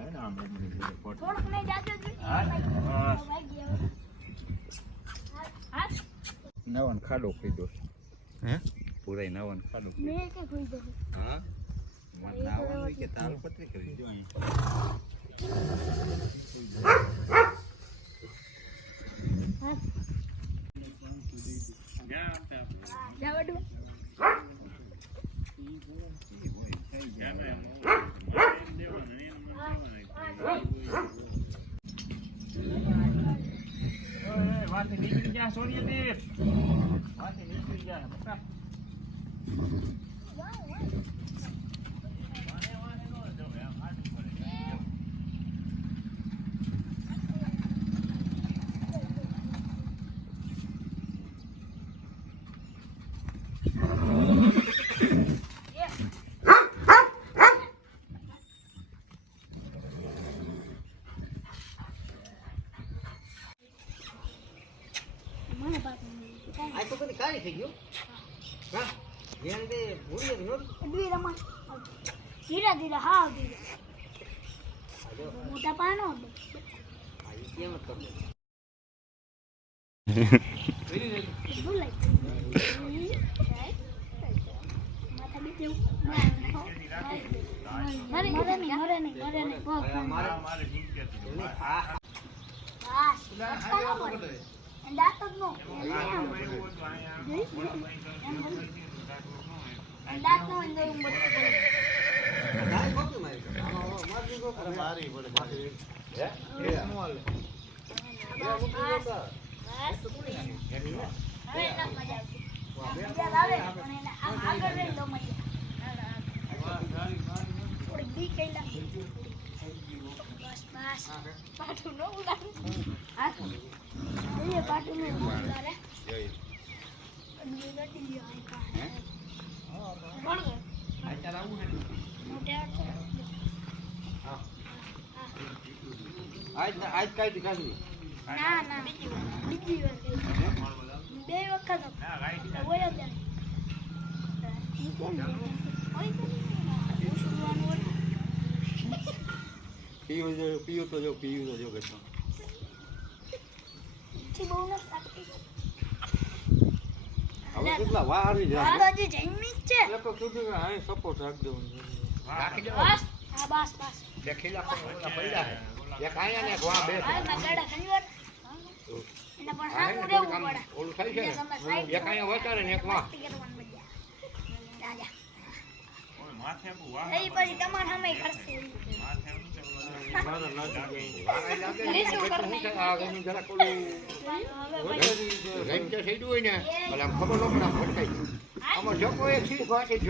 થોડુંક નહીં જાજો નવન ખાડો ખરીદો હે પૂરાઈ નવન ખાડો મેં કે ખરીદો હા મત નાવન કે તાલ પત્રી કરી જો અહીં જાવડું વાતે નીકળી જા સોનિયાદીપ વાતે નીકળી જા બકા આ તો કદી કાઈ થઈ ગયો હા જેન દે ભૂલી જ નોટ દુઈ રમા ધીરે ધીરે હા ધીરે મોટા પાનો આ કેમ તો બોલાય માથા બીતે મરે નહીં મારે જીત આ બસ દાંત જ નો દાંત નો અંદર ગાય કોક મારી આમાં મારી ગો અરે મારી પડે હે એ નો હાલે આગળ રહી લો મજા બસ પાટું નો ઉડાડું એ પાટું નો ઉડાડે અને ગટી લ્યો કોણ આ ચલાવું હે મોટે હા આજ કાઈ દીખાડી ના બીજી વાર કઈ બે વખત હોય જ પીયું તો જો કે બહુ ના સાચી હવે કેટલા વારી જાય બાબાજી જઈમી જ છે એક તો કીધું કે આ સપોર્ટ રાખજો રાખી દો બસ હા બસ દેખીલા પણ પડ્યા હે એક આયા ને એક વા બે આ મગાડા ખંજવર એને પણ સામું રહેવું પડે ઓલું થઈ છે ને એક આયા વચારે ને એક વા રાજા માથે આપું વાહ એ પછી તમાર સામે કરશે માથે આપું મારા લાગી વાય લાગે ને હું છે આ ગમી જરા કોલું રેન્જ છે સીડું હોય ને ભલે આમ ખબર ન પડે આમ ભટકાઈ આમાં જો કોઈ છી વાટી